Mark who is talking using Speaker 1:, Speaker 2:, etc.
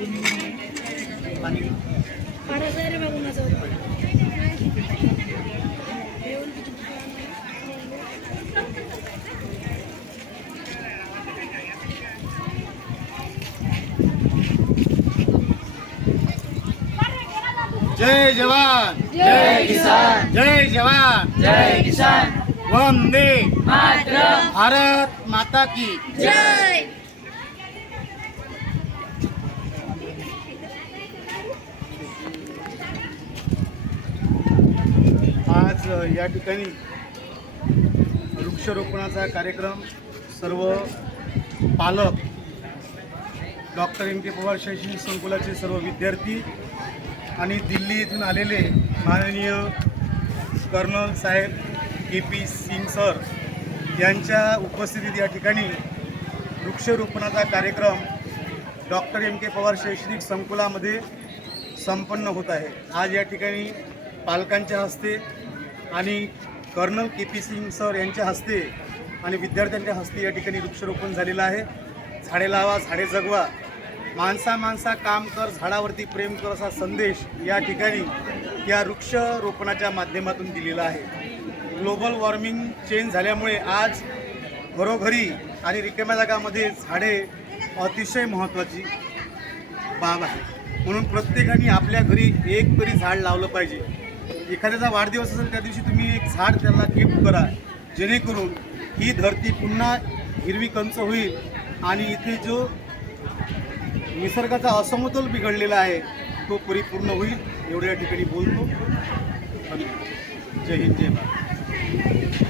Speaker 1: जय जवान।
Speaker 2: जय किसान।
Speaker 1: जय जवान।
Speaker 2: जय किसान।
Speaker 1: वंदे।
Speaker 2: मात्र
Speaker 1: भारत माता की।
Speaker 2: जय
Speaker 1: आज या ठिकाणी वृक्षारोपणाचा कार्यक्रम सर्व पालक डॉक्टर एम के पवार शैक्षणिक संकुलाचे सर्व विद्यार्थी आणि दिल्ली येथून आलेले माननीय कर्नल साहेब के पी सिंग सर यांच्या उपस्थितीत या ठिकाणी वृक्षारोपणाचा कार्यक्रम डॉक्टर एम के पवार शैक्षणिक संकुलामध्ये संपन्न होत आहे. आज या ठिकाणी पालकांच्या हस्ते आणि colonel K P Singh sir यांच्या हस्ते आणि विद्यार्थ्यांच्या हस्ते या ठिकाणी वृक्षारोपण झालेलं आहे. झाडे लावा झाडे जगवा. माणसा माणसा काम कर झाडावरती प्रेम कर असा संदेश या ठिकाणी या वृक्षरोपणाच्या माध्यमातून दिलेला आहे. ग्लोबल वॉर्मिंग चेंज झाल्यामुळे आज घरोघरी आणि रिकाम्या जागामध्ये झाडे अतिशय महत्त्वाची बाब आहे. म्हणून प्रत्येकाने आपल्या घरी एक तरी झाड लावलं पाहिजे. एखाद्याचा वाढदिवस असेल त्या दिवशी तुम्ही एक झाड त्याला गिफ्ट करा. जेणेकरून ही धरती पुन्हा हिरवी कंच होईल आणि इथे जो निसर्गाचा असमतोल बिघडलेला आहे तो परिपूर्ण होईल. एवढ्या ठिकाणी बोलतो. जय हिंद जय भारत.